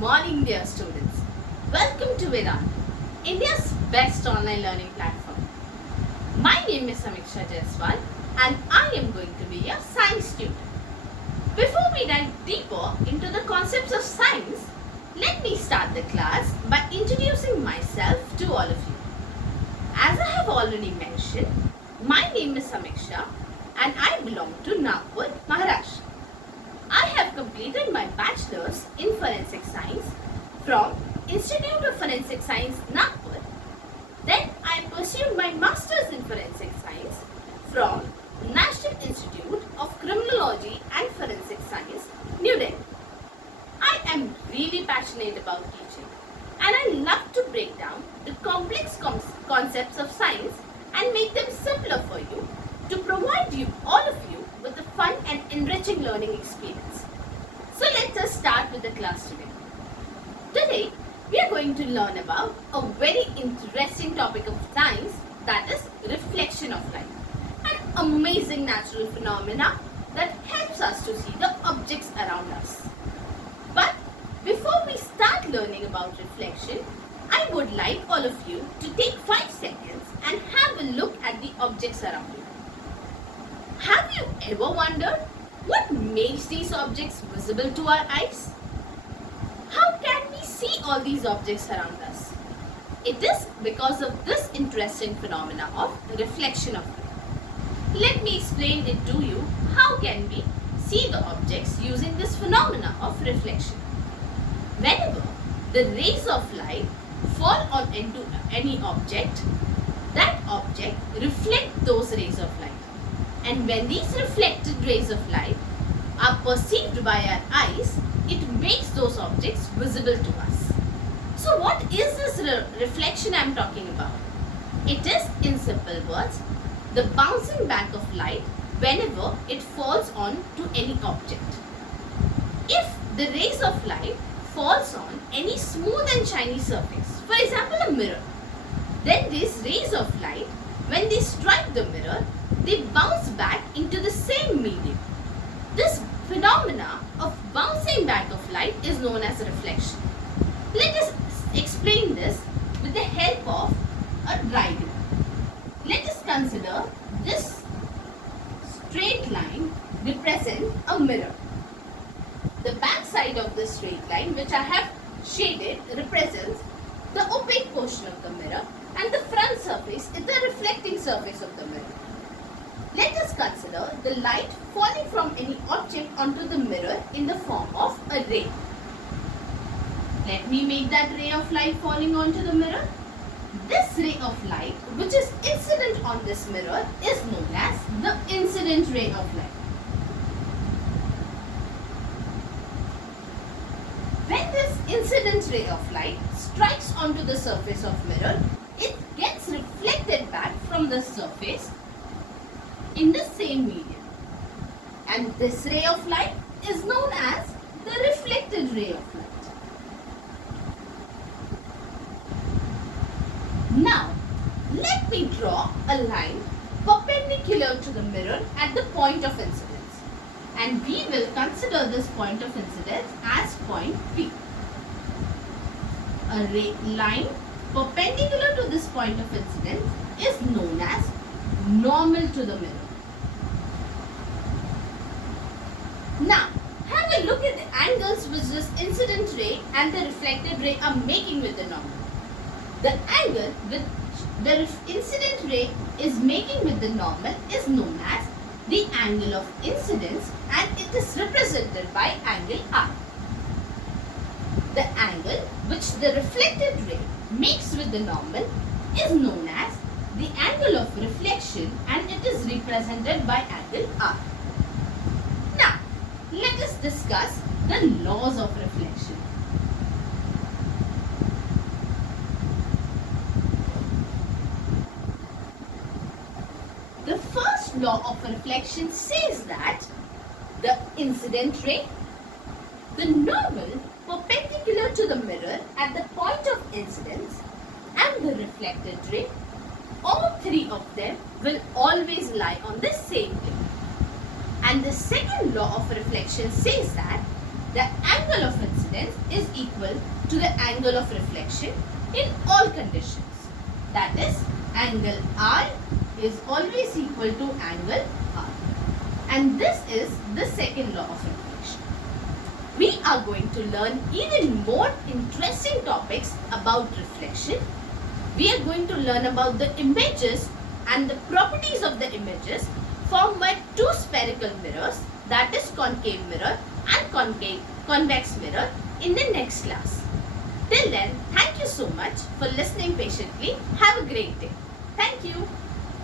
morning, dear students. Welcome to Vedantu, India's best online learning platform. My name is Samiksha Jaiswal and I am going to be your science tutor. Before we dive deeper into the concepts of science, let me start the class by introducing myself to all of you. As I have already mentioned, my name is Samiksha and I belong to Nagpur, Maharashtra. I have completed my bachelor's in forensic science from Institute of Forensic Science, Nagpur. Then I pursued my master's in forensic science from National Institute of Criminology and Forensic Science, New Delhi. I am really passionate about teaching and I love to break down the complex concepts of science and make them simpler for you to provide you, all of you, with a fun and enriching learning experience. So let us start with the class today. Today, we are going to learn about a very interesting topic of science, that is reflection of light, an amazing natural phenomena that helps us to see the objects around us. But before we start learning about reflection, I would like all of you to take 5 seconds and have a look at the objects around you. Have you ever wondered what makes these objects visible to our eyes? How can we see all these objects around us? It is because of this interesting phenomena of reflection of light. Let me explain it to you. How can we see the objects using this phenomena of reflection? Whenever the rays of light fall on into any object, that object reflects those rays of light. And when these reflected rays of light are perceived by our eyes, it makes those objects visible to us. So what is this reflection I am talking about? It is, in simple words, the bouncing back of light whenever it falls on to any object. If the rays of light falls on any smooth and shiny surface, for example a mirror, then these rays of light, when they strike the mirror, they bounce back into the same medium. This phenomena of bouncing back of light is known as reflection. Let us explain this with the help of a diagram. Let us consider this straight line represent a mirror. The back side of the straight line, which I have shaded, represents the opaque portion of the mirror, and the front surface is the reflecting surface of the mirror. Let us consider the light falling from any object onto the mirror in the form of a ray. Let me make that ray of light falling onto the mirror. This ray of light, which is incident on this mirror, is known as the incident ray of light. When this incident ray of light strikes onto the surface of mirror, it gets reflected back from the surface in the same medium. And this ray of light is known as the reflected ray of light. Now, let me draw a line perpendicular to the mirror at the point of incidence. And we will consider this point of incidence as point P. A line perpendicular to this point of incidence is known as normal to the mirror. Now, have a look at the angles which this incident ray and the reflected ray are making with the normal. The angle which the incident ray is making with the normal is known as the angle of incidence, and it is represented by angle R. The angle which the reflected ray makes with the normal is known as the angle of reflection, and it is represented by angle R. Now, let us discuss the laws of reflection. The first law of reflection says that the incident ray, the normal perpendicular to the mirror at the point of incidence, and the reflected ray, all three of them will always lie on the same plane. And the second law of reflection says that the angle of incidence is equal to the angle of reflection in all conditions. That is, angle I is always equal to angle R. And this is the second law of reflection. We are going to learn even more interesting topics about reflection. We are going to learn about the images and the properties of the images formed by two spherical mirrors, that is concave mirror and convex mirror, in the next class. Till then, thank you so much for listening patiently. Have a great day. Thank you.